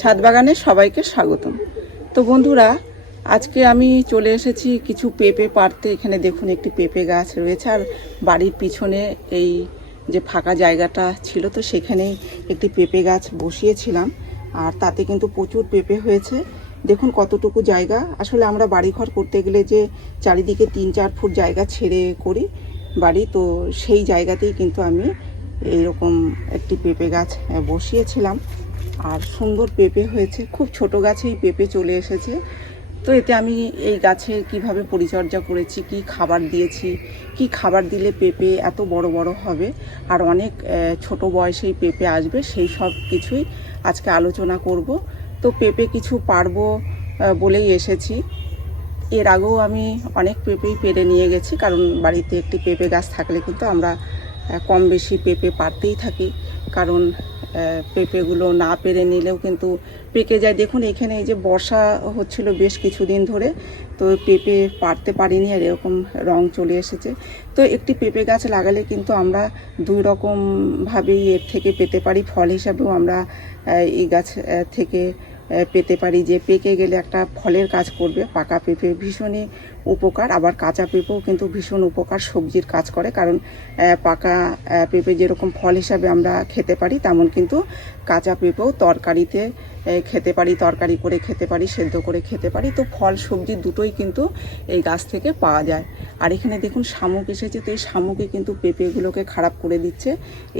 ছাদ বাগানে সবাইকে স্বাগতম। তো বন্ধুরা, আজকে আমি চলে এসেছি কিছু পেঁপে পাড়তে। এখানে দেখুন একটি পেঁপে গাছ রয়েছে আর বাড়ির পিছনে এই যে ফাঁকা জায়গাটা ছিল, তো সেখানেই একটি পেঁপে গাছ বসিয়েছিলাম। আর তাতে কিন্তু প্রচুর পেঁপে হয়েছে। দেখুন কতটুকু জায়গা। আসলে আমরা বাড়িঘর করতে গেলে যে চারিদিকে তিন চার ফুট জায়গা ছেড়ে করি বাড়ি, তো সেই জায়গাতেই কিন্তু আমি এইরকম একটি পেঁপে গাছ বসিয়েছিলাম। আর সুন্দর পেঁপে হয়েছে। খুব ছোট গাছেই পেঁপে চলে এসেছে। তো এতে আমি এই গাছের কীভাবে পরিচর্যা করেছি, কি খাবার দিয়েছি, কি খাবার দিলে পেঁপে এত বড় বড় হবে, আর অনেক ছোট বয়সেই পেঁপে আসবে, সেই সব কিছুই আজকে আলোচনা করব। তো পেঁপে কিছু পারব বলেই এসেছি। এর আগেও আমি অনেক পেঁপেই পেরে নিয়ে গেছি, কারণ বাড়িতে একটি পেঁপে গাছ থাকলে কিন্তু আমরা কম বেশি পেঁপে পারতেই থাকি। কারণ পেঁপেগুলো না পেরে নিলেও কিন্তু পেকে যায়। দেখুন, এখানে এই যে বর্ষা হচ্ছিল বেশ কিছুদিন ধরে, তো পেঁপে পারতে পারিনি আর এরকম রং চলে এসেছে। তো একটি পেঁপে গাছ লাগালে কিন্তু আমরা দুই রকমভাবেই এর থেকে পেতে পারি। ফল হিসাবেও আমরা এই গাছ থেকে পেতে পারি যে পেকে গেলে একটা ফলের কাজ করবে, পাকা পেঁপে ভীষণই উপকার, আবার কাঁচা পেঁপেও কিন্তু ভীষণ উপকার সবজির কাজ করে, কারণ পাকা পেঁপে যেরকম ফল হিসাবে আমরা খেতে পারি, তেমন কিন্তু কাঁচা পেঁপেও তরকারিতে খেতে পারি, তরকারি করে খেতে পারি, সেদ্ধ করে খেতে পারি, তো ফল সবজি দুটোই কিন্তু এই গাছ থেকে পাওয়া যায়। আর এখানে দেখুন শামুক এসেছে, তো এই শামুকে কিন্তু পেঁপেগুলোকে খারাপ করে দিচ্ছে,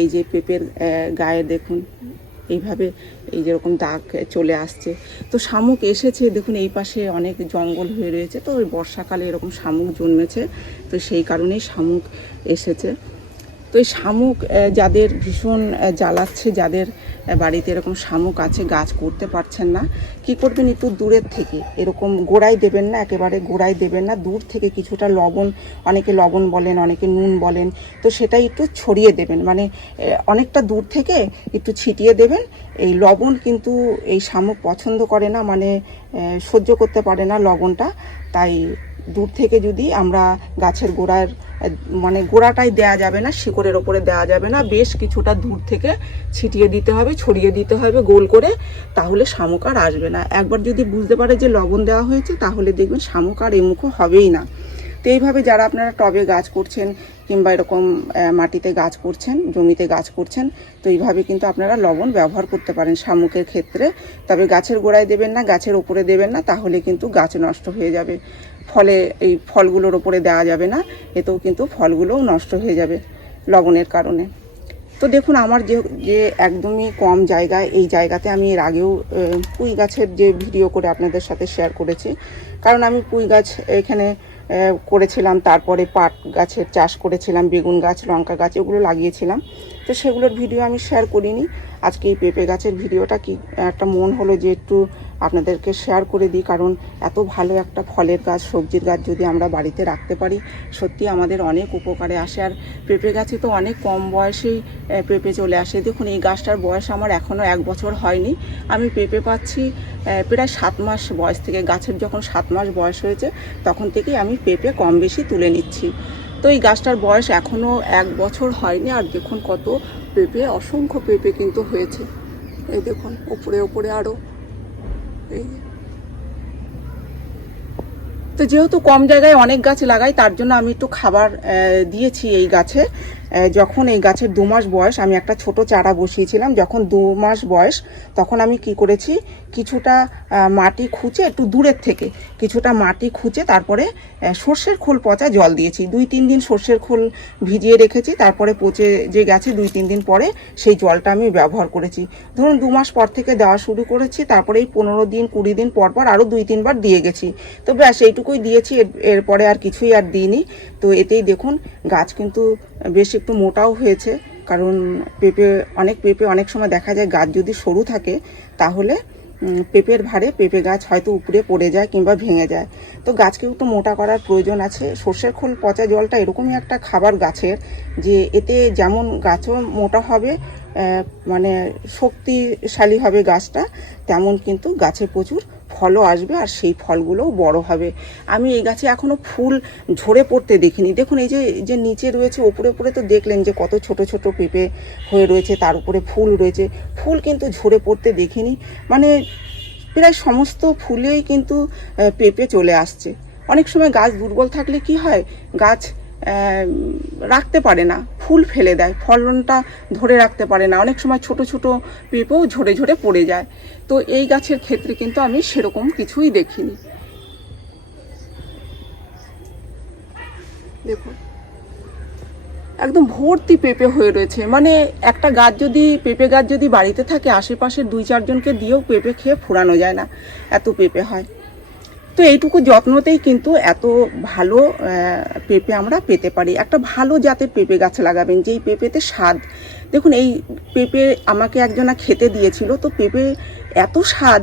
এই যে পেঁপের গায়ে দেখুন এইভাবে এই যেরকম দাগ চলে আসছে। তো শামুক এসেছে, দেখুন এই পাশে অনেক জঙ্গল হয়ে রয়েছে। তো ওই বর্ষাকালে এরকম শামুক জন্মেছে। তো সেই কারণেই শামুক এসেছে। এই শামুক যাদের ভীষণ জ্বালাচ্ছে, যাদের বাড়িতে এরকম শামুক আছে, গাছ করতে পারছেন না, কি করবেন একটু দূরের থেকে? এরকম গোড়ায় দেবেন না, একেবারে গোড়ায় দেবেন না, দূর থেকে কিছুটা লবণ, অনেকে লবণ বলেন, অনেকে নুন বলেন, তো সেটা একটু ছড়িয়ে দেবেন। মানে অনেকটা দূর থেকে একটু ছিটিয়ে দেবেন। এই লবণ কিন্তু এই শামুক পছন্দ করে না মানে সহ্য করতে পারে না লবণটা, তাই দূর থেকে যদি আমরা গাছের গোড়ার মানে গোড়াটাই দেয়া যাবে না, শিকড়ের ওপরে দেওয়া যাবে না, বেশ কিছুটা দূর থেকে ছিটিয়ে দিতে হবে, ছড়িয়ে দিতে হবে গোল করে, তাহলে শামুক আর আসবে না। একবার যদি বুঝতে পারে যে লবণ দেওয়া হয়েছে, তাহলে দেখবেন শামুক আর এমুখো হবেই না। তো এইভাবে যারা আপনারা টবে গাছ করছেন কিংবা এরকম মাটিতে গাছ করছেন, জমিতে গাছ করছেন, তো এইভাবে কিন্তু আপনারা লবণ ব্যবহার করতে পারেন শামুকের ক্ষেত্রে। তবে গাছের গোড়ায় দেবেন না, গাছের ওপরে দেবেন না, তাহলে কিন্তু গাছ নষ্ট হয়ে যাবে। ফলে এই ফলগুলোর ওপরে দেওয়া যাবে না, এতেও কিন্তু ফলগুলোও নষ্ট হয়ে যাবে লবণের কারণে। তো দেখুন, আমার যে যে একদমই কম জায়গায় এই জায়গাতে আমি এর আগেও পুঁই গাছের যে ভিডিও করে আপনাদের সাথে শেয়ার করেছি। কারণ আমি পুঁই গাছ এখানে করেছিলাম, তারপরে পাট গাছের চাষ করেছিলাম, বেগুন গাছ, লঙ্কা গাছ, এগুলো লাগিয়েছিলাম। তো সেগুলোর ভিডিও আমি শেয়ার করিনি। আজকে এই পেঁপে গাছের ভিডিওটা কি, একটা মন হলো যে একটু আপনাদেরকে শেয়ার করে দিই, কারণ এত ভালো একটা ফলের গাছ, সবজির গাছ যদি আমরা বাড়িতে রাখতে পারি, সত্যি আমাদের অনেক উপকারে আসে। আর পেঁপে গাছে তো অনেক কম বয়সেই পেঁপে চলে আসে। দেখুন, এই গাছটার বয়স আমার এখনও এক বছর হয়নি। আমি পেঁপে পাচ্ছি প্রায় সাত মাস বয়স থেকে। গাছের যখন সাত মাস বয়স হয়েছে, তখন থেকেই আমি পেঁপে কম বেশি তুলে নিচ্ছি। তো এই গাছটার বয়স এখনও এক বছর হয়নি, আর দেখুন কত পেঁপে, অসংখ্য পেঁপে কিন্তু হয়েছে। এই দেখুন উপরে উপরে আরও। তো যেহেতু কম জায়গায় অনেক গাছ লাগাই, তার জন্য আমি একটু খাবার দিয়েছি এই গাছে। যখন এই গাছের দু মাস বয়স, আমি একটা ছোট চারা বসিয়েছিলাম, যখন দু মাস বয়স, তখন আমি কি করেছি, কিছুটা মাটি খুঁচে, একটু দূরের থেকে, কিছুটা মাটি খুঁচে, তারপরে সর্ষের খোল পচা জল দিয়েছি। দুই, তিন দিন সর্ষের খোল ভিজিয়ে রেখেছি, তারপরে পচে যে গেছে, দুই, তিন দিন পরে, সেই জলটা আমি ব্যবহার করেছি। ধরুন, দু মাস পর থেকে দেওয়া শুরু করেছি, তারপরে এই পনেরো দিন, কুড়ি দিন পর পর আরও দুই, তিনবার দিয়ে গেছি। তো ব্যাস, এইটুকুই দিয়েছি, এর- এরপরে আর কিছুই আর দিইনি। তো এতেই দেখুন, গাছ কিন্তু বেশ একটু মোটাও হয়েছে, কারণ পেঁপে অনেক পেঁপে অনেক সময় দেখা যায় গাছ যদি সরু থাকে, তাহলে পেঁপের ভারে পেঁপে গাছ হয়তো উপরে পড়ে যায় কিংবা ভেঙে যায়। তো গাছকে একটু মোটা করার প্রয়োজন আছে। সর্ষের খোল, পচা জলটা এরকমই একটা খাবার গাছের, যে এতে যেমন গাছও মোটা হবে মানে শক্তিশালী হবে গাছটা, তেমন কিন্তু গাছে প্রচুর ফলও আসবে আর সেই ফলগুলোও বড় হবে। আমি এই গাছে এখনও ফুল ঝরে পড়তে দেখিনি। দেখুন, এই যে যে নিচে রয়েছে, ওপরে উপরে তো দেখলেন যে কত ছোট ছোট পেঁপে হয়ে রয়েছে, তার উপরে ফুল রয়েছে। ফুল কিন্তু ঝরে পড়তে দেখিনি। মানে প্রায় সমস্ত ফুলেই কিন্তু পেঁপে চলে আসছে। অনেক সময় গাছ দুর্বল থাকলে কি হয়? গাছ রাখতে পারে না, ফুল ফেলে দেয়, ফলনটা ধরে রাখতে পারে না। অনেক সময় ছোট ছোট পেঁপেও ঝরে ঝরে পড়ে যায়। তো এই গাছের ক্ষেত্রে কিন্তু আমি সেরকম কিছুই দেখিনি। দেখুন, একদম ভর্তি পেঁপে হয়ে রয়েছে। মানে একটা গাছ যদি, পেঁপে গাছ যদি বাড়িতে থাকে আশেপাশে দুই চারজনকে দিয়েও পেঁপে খেয়ে ফুরানো যায় না। এত পেঁপে হয়। তো এইটুকু যত্নতেই কিন্তু এত ভালো পেঁপে আমরা পেতে পারি। একটা ভালো জাতের পেঁপে গাছ লাগাবেন, যেই পেঁপেতে স্বাদ। দেখুন, এই পেঁপে আমাকে একজনা খেতে দিয়েছিল, তো পেঁপে এত স্বাদ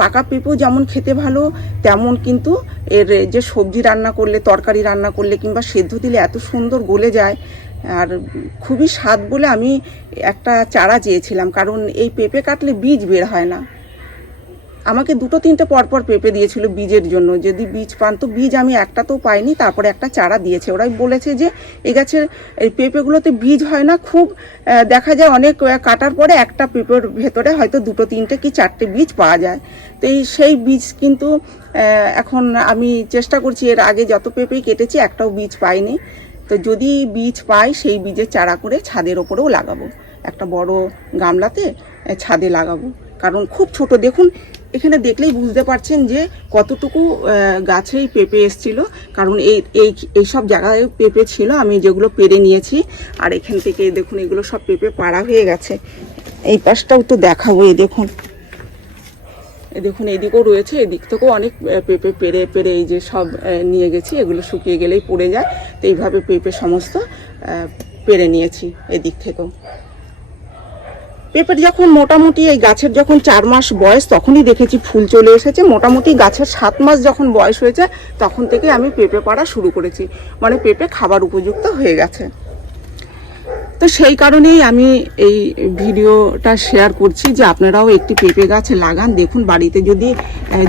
পাকা পেঁপেও যেমন খেতে ভালো, তেমন কিন্তু এর যে সবজি রান্না করলে, তরকারি রান্না করলে কিংবা সেদ্ধ দিলে এত সুন্দর গলে যায়। আর খুবই স্বাদ বলে আমি একটা চারা চেয়েছিলাম, কারণ এই পেঁপে কাটলে বীজ বের হয় না। আমাকে দুটো তিনটে পরপর পেঁপে দিয়েছিল বীজের জন্য। যদি বীজ পান, তো বীজ আমি একটা তো পাইনি, তারপরে একটা চারা দিয়েছে। ওরাই বলেছে যে এই গাছের, এই পেঁপেগুলোতে বীজ হয় না, খুব দেখা যায় অনেক কাটার পরে একটা পেঁপের ভেতরে হয়তো দুটো তিনটে কি চারটে বীজ পাওয়া যায়। তো এই সেই বীজ কিন্তু এখন আমি চেষ্টা করছি, এর আগে যত পেঁপেই কেটেছি, একটাও বীজ পাইনি। তো যদি বীজ পাই, সেই বীজের চারা করে ছাদের ওপরেও লাগাবো। একটা বড় গামলাতে ছাদে লাগাবো। কারণ খুব ছোট, দেখুন এখানে দেখলেই বুঝতে পারছেন যে কতটুকু গাছেই পেঁপে এসছিল। কারণ এই এই, এইসব জায়গায় পেঁপে ছিল, আমি যেগুলো পেরে নিয়েছি। আর এখান থেকে দেখুন, এগুলো সব পেঁপে পাড়া হয়ে গেছে। এই পাশটাও তো দেখাবো, এই দেখুন। দেখুন, এদিকেও রয়েছে, এদিক থেকেও অনেক পেঁপে পেরে পেরে এই যে সব নিয়ে গেছি। এগুলো শুকিয়ে গেলেই পড়ে যায়। তো এইভাবে পেঁপে সমস্ত পেরে নিয়েছি এদিক থেকেও। পেঁপের যখন মোটামুটি এই গাছের যখন চার মাস বয়স, তখনই দেখেছি ফুল চলে এসেছে। মোটামুটি গাছের সাত মাস যখন বয়স হয়েছে, তখন থেকে আমি পেঁপে পাড়া শুরু করেছি। মানে পেঁপে খাবার উপযুক্ত হয়ে গেছে। তো সেই কারণেই আমি এই ভিডিওটা শেয়ার করছি যে আপনারাও একটি পেঁপে গাছ লাগান। দেখুন, বাড়িতে যদি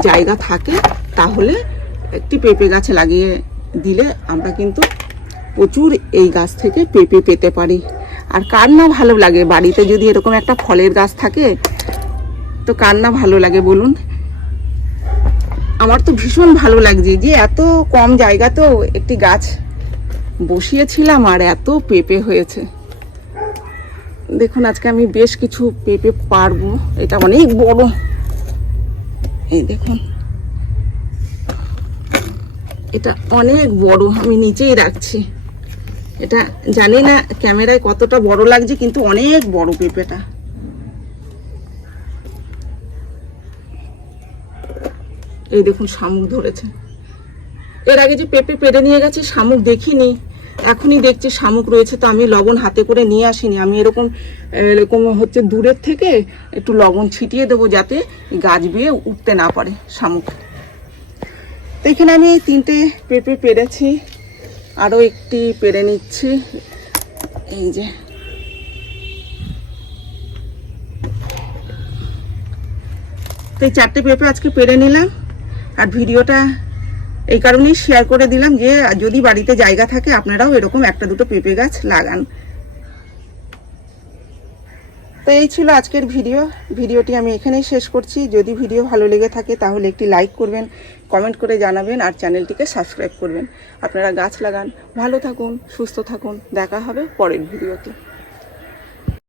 জায়গা থাকে, তাহলে একটি পেঁপে গাছ লাগিয়ে দিলে আমরা কিন্তু প্রচুর এই গাছ থেকে পেঁপে পেতে পারি। আর কার না ভালো লাগে? বাড়িতে যদি এরকম একটা ফলের গাছ থাকে, তো কার না ভালো লাগে বলুন? আমার তো ভীষণ ভালো লাগছে যে এত কম জায়গাতেও একটি গাছ বসিয়েছিলাম আর এত পেঁপে হয়েছে। দেখুন, আজকে আমি বেশ কিছু পেঁপে পারব। এটা অনেক বড়। এই দেখুন। এটা অনেক বড়, আমি নিচেই রাখছি। এটা জানি না ক্যামেরায় কতটা বড় লাগছে, কিন্তু অনেক বড় পেঁপেটা। এই দেখুন, শামুক ধরেছে। এর আগে যে পেঁপে পেরে নিয়ে গেছে, শামুক দেখিনি। এখনই দেখছি শামুক রয়েছে, তো আমি লবণ হাতে করে নিয়ে আসিনি। আমি এরকম এরকম হচ্ছে দূরের থেকে একটু লবণ ছিটিয়ে দেবো যাতে গাছ বেয়ে উঠতে না পারে শামুক। এখানে আমি এই তিনটে পেঁপে পেরেছি আরও একটি পেরে নিচ্ছি। এই যে। তো এই চারটে পেঁপে আজকে পেরে নিলাম। আর ভিডিওটা এই কারণেই শেয়ার করে দিলাম যে, যদি বাড়িতে জায়গা থাকে, আপনারাও এরকম একটা দুটো পেঁপে গাছ লাগান। তো এই ছিল আজকের ভিডিও। ভিডিওটি আমি এখানেই শেষ করছি। যদি ভিডিও ভালো লেগে থাকে তাহলে একটি লাইক করবেন, কমেন্ট করে জানাবেন আর চ্যানেলটিকে সাবস্ক্রাইব করবেন। আপনারা গাছ লাগান, ভালো থাকুন, সুস্থ থাকুন। দেখা হবে পরের ভিডিওতে।